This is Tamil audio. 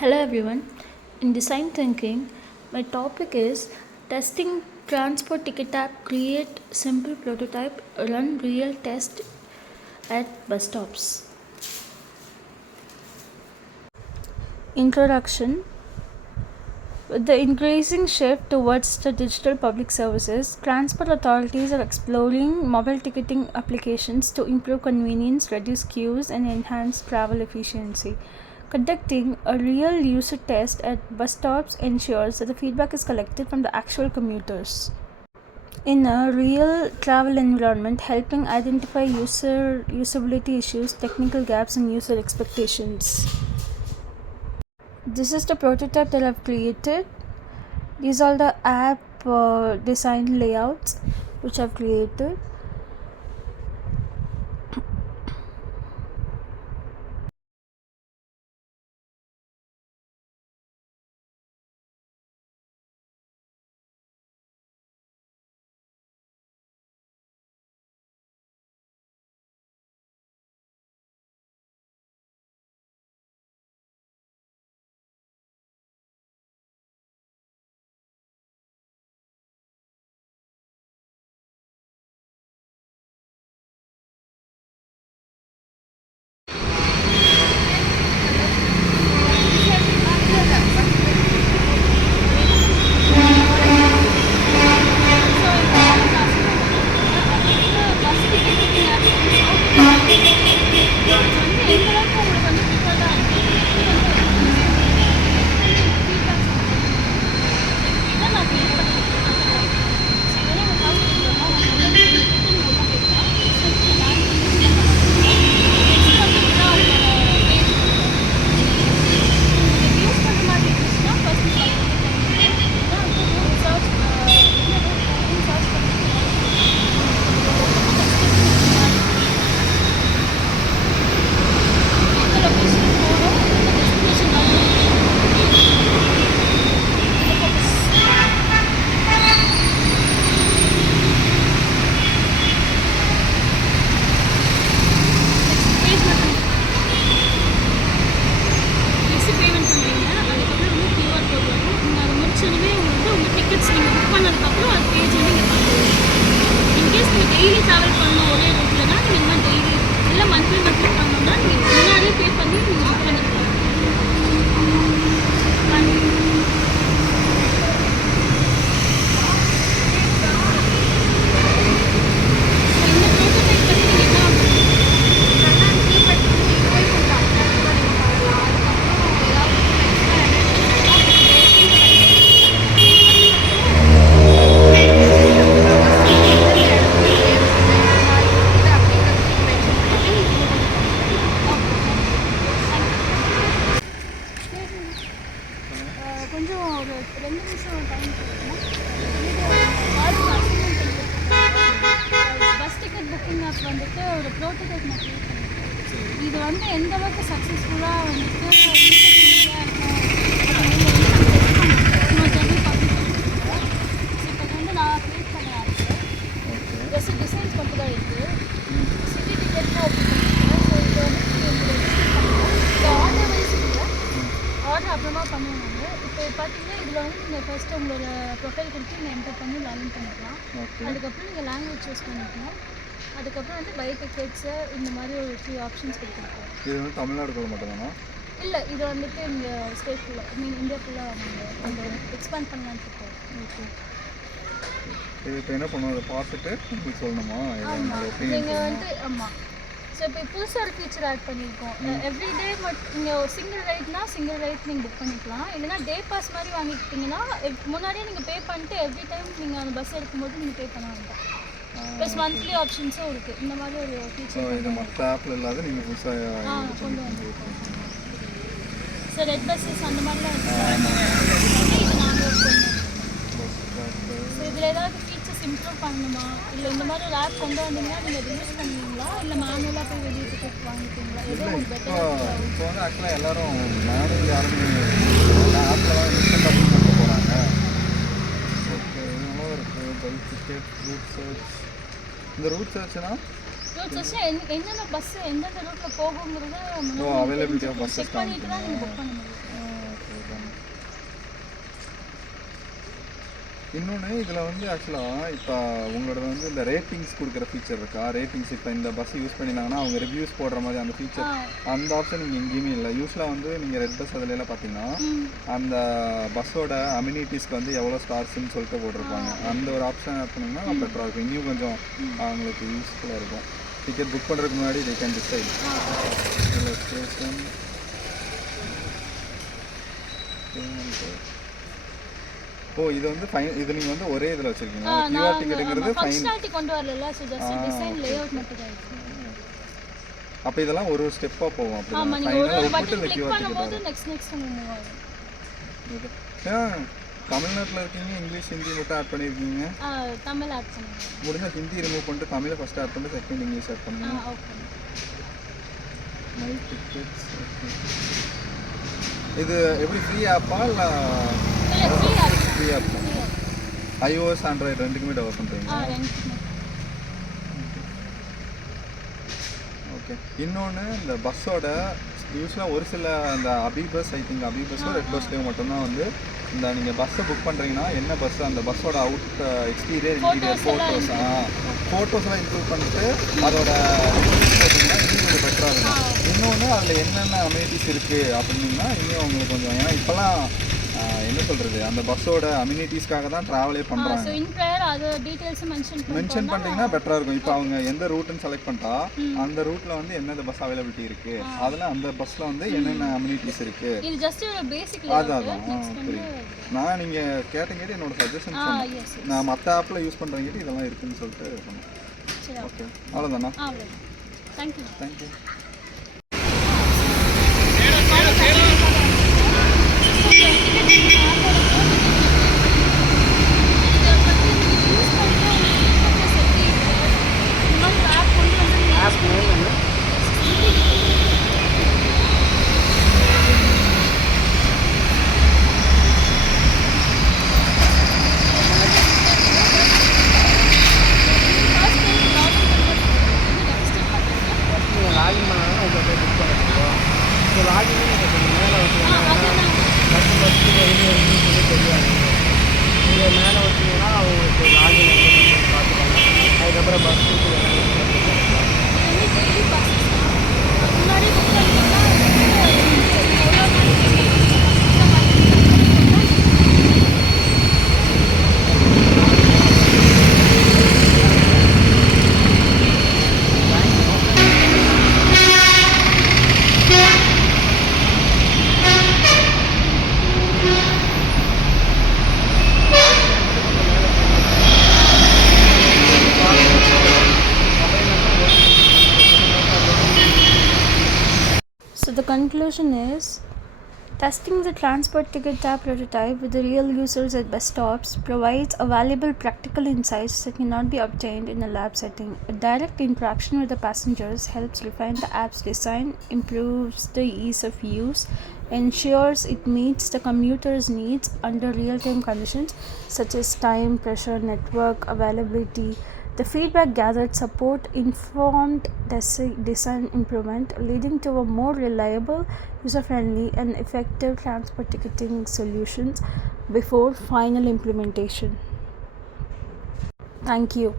Hello everyone. In design thinking, my topic is testing transport ticket app, create simple prototype, run real test at bus stops. Introduction. With the increasing shift towards the digital public services, transport authorities are exploring mobile ticketing applications to improve convenience, reduce queues, and enhance travel efficiency. Conducting a real user test at bus stops ensures that the feedback is collected from the actual commuters in a real travel environment, helping identify usability issues, technical gaps, and user expectations. This is the prototype that I've created. These are the app design layouts which I've created. Daily travel பண்ணணும் ஒரே ரூட்லனா நீங்கள் டெய்லி இல்லை மந்த்லி பண்ணணும்னா நீங்கள் முன்னாடியே பே பண்ணி நீங்கள் புக் பண்ணிக்கலாம். கொஞ்சம் ஒரு 2 நிமிஷம் time bus ticket booking app வந்துட்டு ஒரு ப்ரோட்டோடைப் நான் க்ரியேட் பண்ணியிருக்கேன். இது வந்து எந்த அளவுக்கு சக்ஸஸ்ஃபுல்லாக வந்துட்டு இப்போ வந்து நான் க்ரியேட் பண்ண ஆப் ஜஸ்ட் டிசைன்ஸ் மட்டும் தான் இருக்குது. சிட்டி டிக்கெட்லாம் ஓப்பன் பண்ணியிருக்கேன். ஸோ இப்போ வந்து இந்த ஆர்டர் வைஸ் இல்லை, ஆர்டர் அப்புறமா பண்ணுவேன் நான். இப்போ பார்த்தீங்கன்னா இதில் வந்து நீங்கள் ஃபஸ்ட்டு உங்களோட ப்ரொஃபைல் கொடுத்து நீங்கள் என்டர் பண்ணி லாகின் பண்ணிக்கலாம். அதுக்கப்புறம் நீங்கள் லாங்குவேஜ் சூஸ் பண்ணிக்கலாம். அதுக்கப்புறம் வந்து பை டிக்கெட்ஸு இந்த மாதிரி ஒரு 3 ஆப்ஷன்ஸ் கொடுத்துருக்கோம். இது வந்து தமிழ்நாடுக்குள்ள மட்டும்தானா? இல்லை, இது வந்துட்டு இங்கே ஸ்டேட் ஃபுல்லாக இந்தியா ஃபுல்லாக நாங்கள் கொஞ்சம் எக்ஸ்பேண்ட் பண்ணலான்னு இருக்கோம். ஓகே, இது இப்போ என்ன பண்ணுவோம், அதை பார்த்துட்டு உங்களுக்கு சொல்லணுமா? நீங்கள் வந்து ஆமாம். ஸோ இப்போ புதுசாக ஒரு ஃபீச்சர் ஆட் பண்ணியிருக்கோம். எவ்ரிடே நீங்கள் ஒரு சிங்கிள் ரைட் நீங்கள் புக் பண்ணிக்கலாம். இல்லைனா டே பாஸ் மாதிரி வாங்கிக்கிட்டிங்கன்னா முன்னாடியே நீங்கள் பே பண்ணிட்டு எவ்ரி டைம் நீங்கள் அந்த பஸ் எடுக்கும்போது நீங்கள் பே பண்ண வேண்டாம். ப்ளஸ் மந்த்லி ஆப்ஷன்ஸும் இருக்குது. இந்த மாதிரி ஒரு ஃபீச்சர் இது மற்ற ஆப்பில் இல்லாத நீங்கள் புதுசாக கொண்டு வந்துருக்கோம். ஸோ ரெட் பஸ்ஸஸ் அந்த மாதிரிலாம் இது நாங்கள் ஸோ இதில் ஏதாவது ஃபீச்சர்ஸ் இம்ப்ரூவ் பண்ணணுமா, இல்லை இந்த மாதிரி ஒரு ஆப் கொண்டு வந்தீங்கன்னா நீங்கள் அதை யூஸ் பண்ணுவீங்களா, இல்லை மேனுவலாக போய் வெளியே டிக்கெட் வாங்கிப்பீங்களா? எதோ ஒரு பெட்டர். இப்போ வந்து ஆக்சுவலாக எல்லோரும் மேனுவல் யாருமே ஆப்பில் இன்ஸ்டன்டாக புக் பண்ண போகிறாங்க. ஓகே, இன்னும் இருக்குது பை டிக்கெட் ரூட் சர்ச். இந்த ரூட் சர்ச்னா என்னென்ன பஸ் எந்தெந்த ரூட்டில் போகுங்கிறத அவைலபிலிட்டி ஆஃப் பஸ் செக் பண்ணிட்டு தான் நீங்கள் புக் பண்ண முடியும். இன்னொன்று இதில் வந்து ஆக்சுவலாக இப்போ உங்களோட வந்து இந்த ரேட்டிங்ஸ் கொடுக்குற ஃபீச்சர் இருக்கா? ரேட்டிங்ஸ் இப்போ இந்த பஸ் யூஸ் பண்ணியிருந்தாங்கன்னா அவங்க ரிவ்யூஸ் போடுற மாதிரி அந்த ஃபீச்சர், அந்த ஆப்ஷன் இங்கே எங்கேயுமே இல்லை. யூஸ்வலாக வந்து நீங்கள் ரெட் பஸ் அதுலலாம் பார்த்தீங்கன்னா அந்த பஸ்ஸோட அம்யூனிட்டிஸ்க்கு வந்து எவ்வளோ ஸ்டார்ஸ்ன்னு சொல்லிட்டு போட்டிருப்பாங்க. அந்த ஒரு ஆப்ஷன் ஆட் பண்ணிங்கன்னா பெட்டராக இருக்கும். இன்னும் கொஞ்சம் அவங்களுக்கு யூஸ்ஃபுல்லாக இருக்கும். டிக்கெட் புக் பண்ணுறதுக்கு முன்னாடி they can decide. Illustration. ஓ இது வந்து ஃபைன், இது நீங்கள் வந்து ஒரே இதில் வச்சுருக்கீங்களா? QR டிக்கெட்டுங்கிறது fine. ஃபங்க்ஷனாலிட்டி கொண்டு வரல, ஸோ ஜஸ்ட் டிசைன் லேஅவுட் மட்டும் தான் இருக்கு. அப்போ இதெல்லாம் ஒரு ஒரு ஸ்டெப்பாக போகும். அப்படி ஆமா, நீங்க ஒரு ஃபைனலாக ஒரு ஒப்பிட்டு பட்டன் இந்த கிளிக் கியூஆர் பண்ணும்போது டிக்கெட் நெக்ஸ்ட் மூவ் ஆகும். தமிழ்நாட்டில் இருக்கீங்க, இங்கிலீஷ் ஹிந்தி மட்டும் ஆட் பண்ணியிருக்கீங்க. தமிழ் ஆட் பண்ணுங்க. முடிஞ்சால் ஹிந்தி ரிமூவ் பண்ணிட்டு தமிழை ஃபஸ்ட்டு ஆட் பண்ணிட்டு செகண்ட் இங்கிலீஷ் ஆட் பண்ணுங்க. ஓகே. My tickets. இது எப்படி ஃப்ரீ ஆப்பா இல்லை இல்ல ஃப்ரீ ஆப். ஃப்ரீ ஆப் தான்? iOS ஆண்ட்ராய்டு ரெண்டுக்குமே டெவலப் பண்ணுறீங்க? ரெண்டுமே. ஓகே. இன்னொன்று இந்த பஸ்ஸோட யூஸ்வலாக ஒரு சில அந்த அபிபஸ், ஐ திங்க் அபிபஸோ ரெட் பஸ்லேயும் மட்டும்தான் வந்து இந்த நீங்கள் பஸ்ஸை புக் பண்ணுறீங்கன்னா என்ன பஸ் அந்த பஸ்ஸோட அவுட் எக்ஸ்டீரியர் இன்டீரியர் ஃபோட்டோஸ்லாம் இன்க்ளூட் பண்ணிட்டு அதோட போட்டிங்கன்னா இன்னும் கொஞ்சம் பெட்டராக இருக்கும். இன்னொன்று அதில் என்னென்ன அம்யூனிட்டிஸ் இருக்குது அப்படின்னா இன்னும் உங்களுக்கு கொஞ்சம், ஏன்னா இப்போலாம் என்ன சொல்கிறது, அந்த பஸ்ஸோட அம்யூனிட்டிஸ்க்காக தான் ட்ராவலே பண்ணுறாங்க. ஸோ இன் ப்ரையர் அது டீடைல்ஸ் மென்ஷன் பண்ணிட்டீங்கன்னா பெட்டராக இருக்கும். இப்போ அவங்க எந்த ரூட்டுன்னு செலக்ட் பண்ணிட்டா அந்த ரூட்டில் வந்து என்னென்ன பஸ் அவைலபிலிட்டி இருக்குது, அதில் அந்த பஸ்ஸில் வந்து என்னென்ன அம்யூனிட்டிஸ் இருக்குது. இது ஜஸ்ட் ஒரு பேசிக் அதான் புரியுது. நான் நீங்கள் கேட்டீங்க என்னோட சஜஷன் சொன்னேன். நான் மற்ற ஆப்பில் யூஸ் பண்ணுறவங்கிட்ட இதெல்லாம் இருக்குதுன்னு சொல்லிட்டு சொன்னேன். சரி, ஓகே, அவ்வளோதாண்ணா. தேங்க்யூ. தேங்க்யூ. லாகின் பண்ணாங்கன்னா உங்களுக்கு புக் பண்ண முடியும். ஸோ லாகின் நீங்கள் கொஞ்சம் மேலே வச்சுக்கோங்க. பஸ் பஸ்ஸு எங்கே இருக்குன்னு சொல்லி தெரியாது. நீங்கள் மேலே வச்சிங்கன்னா அவங்களுக்கு லாகின் எங்கே பார்த்துப்பாங்க. அதுக்கப்புறம் பஸ்ஸுக்கு So the conclusion is, testing the transport ticket tab prototype with the real users at bus stops provides a valuable practical insights that cannot be obtained in a lab setting. A direct interaction with the passengers helps refine the app's design, improves the ease of use, ensures it meets the commuter's needs under real-time conditions such as time, pressure, network availability. The feedback gathered support informed design improvement, leading to a more reliable, user-friendly, and effective transport ticketing solutions before final implementation. Thank you.